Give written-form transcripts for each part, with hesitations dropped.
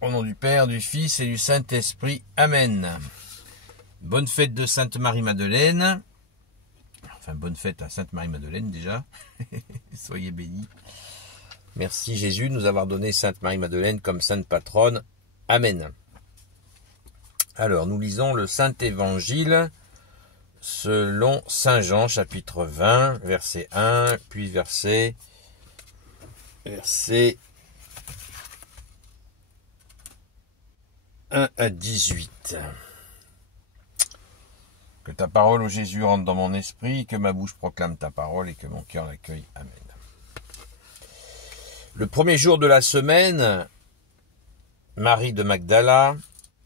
Au nom du Père, du Fils et du Saint-Esprit. Amen. Bonne fête de Sainte Marie-Madeleine. Enfin, bonne fête à Sainte Marie-Madeleine déjà. Soyez bénis. Merci Jésus de nous avoir donné Sainte Marie-Madeleine comme sainte patronne. Amen. Alors, nous lisons le Saint-Évangile selon Saint Jean, chapitre 20, verset 1, puis verset 1 à 18. Que ta parole, ô Jésus, rentre dans mon esprit, que ma bouche proclame ta parole et que mon cœur l'accueille. Amen. Le premier jour de la semaine, Marie de Magdala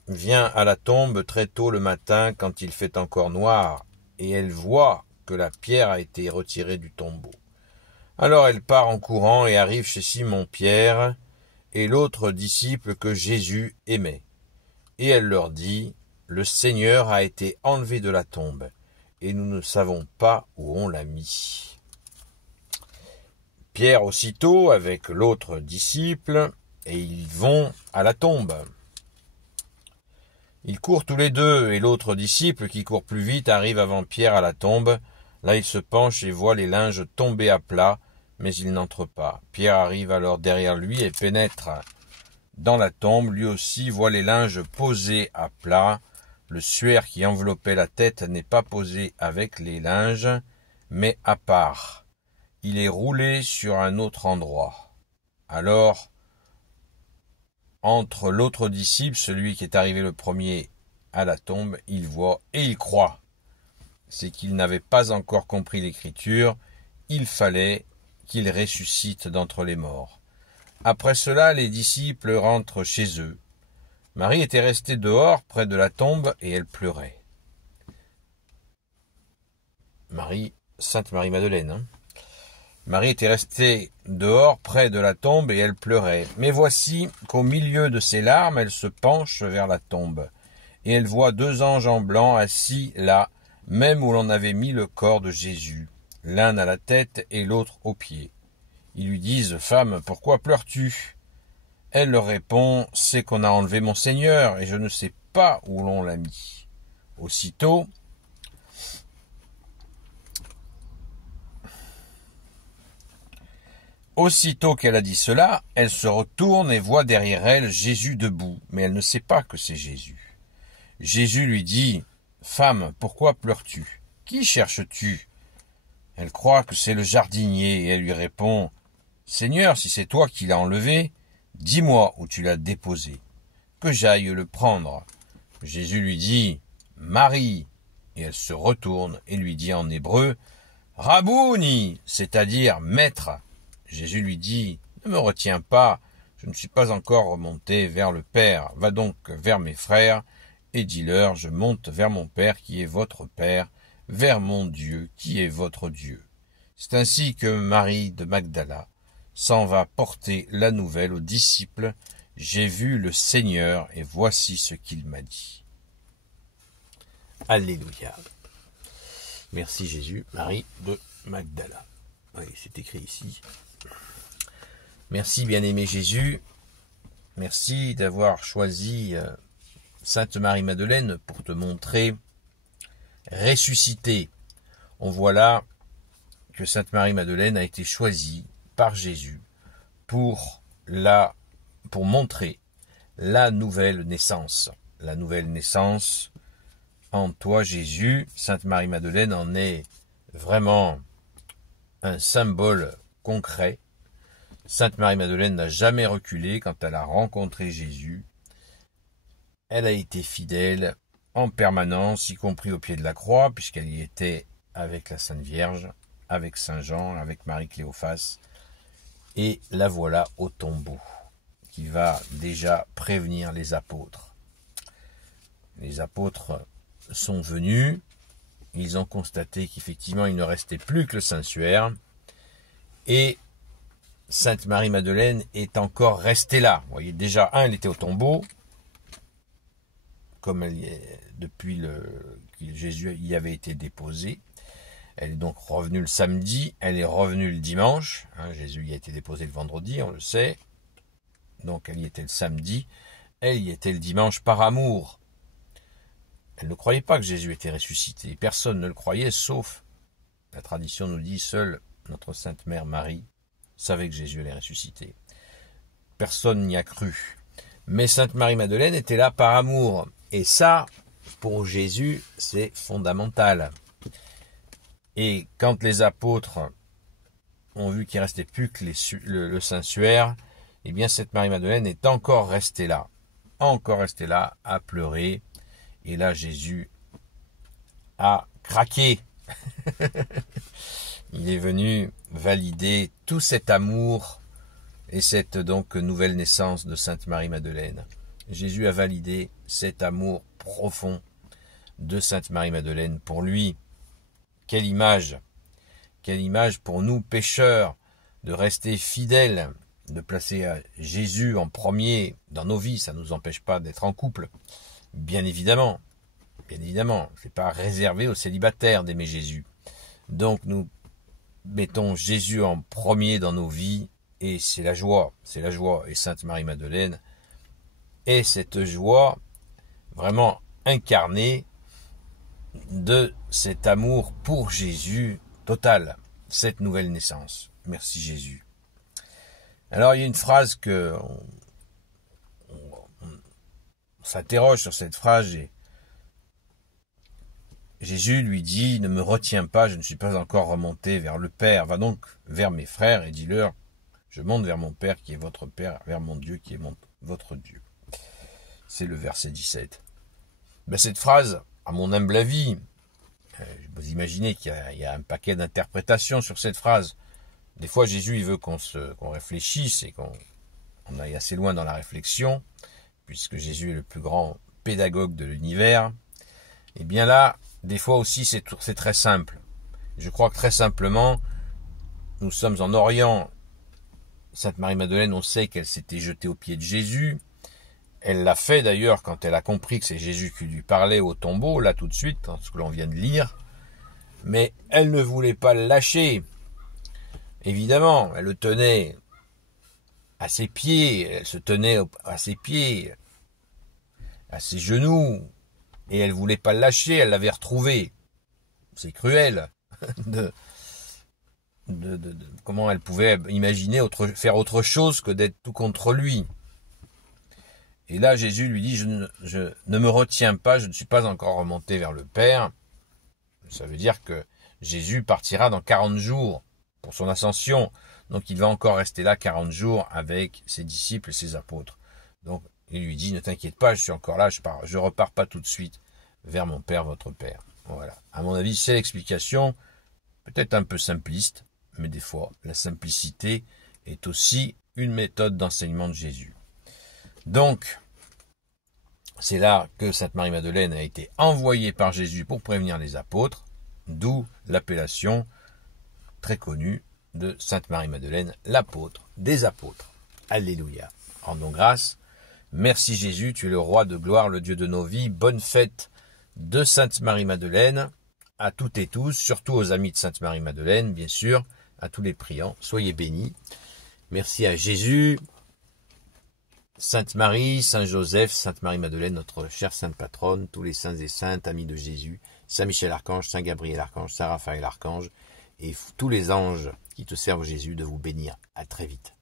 vient à la tombe très tôt le matin quand il fait encore noir, et elle voit que la pierre a été retirée du tombeau. Alors elle part en courant et arrive chez Simon-Pierre et l'autre disciple que Jésus aimait. Et elle leur dit, « Le Seigneur a été enlevé de la tombe, et nous ne savons pas où on l'a mis. » Pierre aussitôt, avec l'autre disciple, et ils vont à la tombe. Ils courent tous les deux, et l'autre disciple, qui court plus vite, arrive avant Pierre à la tombe. Là il se penche et voit les linges tomber à plat, mais il n'entre pas. Pierre arrive alors derrière lui et pénètre dans la tombe. Lui aussi voit les linges posés à plat. Le suaire qui enveloppait la tête n'est pas posé avec les linges, mais à part. Il est roulé sur un autre endroit. Alors, entre l'autre disciple, celui qui est arrivé le premier à la tombe, il voit et il croit. C'est qu'il n'avait pas encore compris l'Écriture, il fallait qu'il ressuscite d'entre les morts. Après cela, les disciples rentrent chez eux. Marie était restée dehors, près de la tombe, et elle pleurait. Sainte Marie-Madeleine. Marie était restée dehors, près de la tombe, et elle pleurait. Mais voici qu'au milieu de ses larmes, elle se penche vers la tombe. Et elle voit deux anges en blanc assis là, même où l'on avait mis le corps de Jésus, l'un à la tête et l'autre aux pieds. Ils lui disent, « Femme, pourquoi pleures-tu » Elle leur répond, « C'est qu'on a enlevé mon Seigneur, et je ne sais pas où l'on l'a mis. » Aussitôt qu'elle a dit cela, elle se retourne et voit derrière elle Jésus debout, mais elle ne sait pas que c'est Jésus. Jésus lui dit, « Femme, pourquoi pleures-tu? Qui cherches-tu » Elle croit que c'est le jardinier, et elle lui répond, « Seigneur, si c'est toi qui l'as enlevé, dis-moi où tu l'as déposé, que j'aille le prendre. » Jésus lui dit, « Marie !» Et elle se retourne et lui dit en hébreu, « Rabouni !» c'est-à-dire « Maître !» Jésus lui dit, « Ne me retiens pas, je ne suis pas encore remonté vers le Père. Va donc vers mes frères et dis-leur, je monte vers mon Père qui est votre Père, vers mon Dieu qui est votre Dieu. » C'est ainsi que Marie de Magdala s'en va porter la nouvelle aux disciples. « J'ai vu le Seigneur et voici ce qu'il m'a dit. » Alléluia. Merci Jésus, Marie de Magdala. Oui, c'est écrit ici. Merci bien-aimé Jésus. Merci d'avoir choisi Sainte Marie-Madeleine pour te montrer ressuscitée. On voit là que Sainte Marie-Madeleine a été choisie par Jésus pour montrer la nouvelle naissance. La nouvelle naissance en toi, Jésus. Sainte Marie-Madeleine en est vraiment un symbole concret. Sainte Marie-Madeleine n'a jamais reculé quand elle a rencontré Jésus. Elle a été fidèle en permanence, y compris au pied de la croix, puisqu'elle y était avec la Sainte Vierge, avec Saint Jean, avec Marie Cléophas. Et la voilà au tombeau, qui va déjà prévenir les apôtres. Les apôtres sont venus, ils ont constaté qu'effectivement il ne restait plus que le Saint-Suaire, et Sainte Marie-Madeleine est encore restée là. Vous voyez, déjà, elle était au tombeau, comme elle y est, depuis que Jésus y avait été déposé. Elle est donc revenue le samedi, elle est revenue le dimanche. Jésus y a été déposé le vendredi, on le sait. Donc elle y était le samedi. Elle y était le dimanche par amour. Elle ne croyait pas que Jésus était ressuscité. Personne ne le croyait, sauf, la tradition nous dit, seule notre Sainte Mère Marie savait que Jésus allait ressusciter. Personne n'y a cru. Mais Sainte Marie-Madeleine était là par amour. Et ça, pour Jésus, c'est fondamental. Et quand les apôtres ont vu qu'il ne restait plus que le Saint-Suaire, eh bien cette Marie-Madeleine est encore restée là, à pleurer. Et là, Jésus a craqué. Il est venu valider tout cet amour et cette donc nouvelle naissance de Sainte Marie-Madeleine. Jésus a validé cet amour profond de Sainte Marie-Madeleine pour lui. Quelle image pour nous pécheurs de rester fidèles, de placer Jésus en premier dans nos vies. Ça ne nous empêche pas d'être en couple, bien évidemment. C'est pas réservé aux célibataires d'aimer Jésus. Donc nous mettons Jésus en premier dans nos vies et c'est la joie. Et Sainte Marie-Madeleine est cette joie vraiment incarnée de cet amour pour Jésus total, cette nouvelle naissance. Merci Jésus. Alors il y a une phrase que on s'interroge sur cette phrase et Jésus lui dit, ne me retiens pas, je ne suis pas encore remonté vers le Père. Va donc vers mes frères et dis-leur, je monte vers mon Père qui est votre Père, vers mon Dieu qui est votre Dieu. C'est le verset 17. Cette phrase, à mon humble avis, vous imaginez qu'il y a un paquet d'interprétations sur cette phrase. Des fois, Jésus il veut qu'on réfléchisse et qu'on aille assez loin dans la réflexion, puisque Jésus est le plus grand pédagogue de l'univers. Et bien là, des fois aussi, c'est très simple. Je crois que très simplement, nous sommes en Orient. Sainte Marie-Madeleine, on sait qu'elle s'était jetée aux pieds de Jésus. Elle l'a fait d'ailleurs quand elle a compris que c'est Jésus qui lui parlait au tombeau, là tout de suite, dans ce que l'on vient de lire. Mais elle ne voulait pas le lâcher. Évidemment, elle le tenait à ses pieds, elle se tenait à ses pieds, à ses genoux, et elle voulait pas le lâcher, elle l'avait retrouvé. C'est cruel comment elle pouvait imaginer faire autre chose que d'être tout contre lui. Et là, Jésus lui dit, je ne me retiens pas, je ne suis pas encore remonté vers le Père. Ça veut dire que Jésus partira dans 40 jours pour son ascension. Donc il va encore rester là 40 jours avec ses disciples et ses apôtres. Donc il lui dit, ne t'inquiète pas, je suis encore là, je repars pas tout de suite vers mon Père, votre Père. Voilà. À mon avis, c'est l'explication, peut-être un peu simpliste, mais des fois, la simplicité est aussi une méthode d'enseignement de Jésus. Donc, c'est là que Sainte Marie-Madeleine a été envoyée par Jésus pour prévenir les apôtres, d'où l'appellation très connue de Sainte Marie-Madeleine, l'apôtre des apôtres. Alléluia. Rendons grâce. Merci Jésus, tu es le roi de gloire, le Dieu de nos vies. Bonne fête de Sainte Marie-Madeleine à toutes et tous, surtout aux amis de Sainte Marie-Madeleine, bien sûr, à tous les priants. Soyez bénis. Merci à Jésus, Sainte Marie, Saint Joseph, Sainte Marie-Madeleine, notre chère Sainte Patronne, tous les saints et saintes, amis de Jésus, Saint Michel Archange, Saint Gabriel Archange, Saint Raphaël Archange, et tous les anges qui te servent Jésus de vous bénir. À très vite.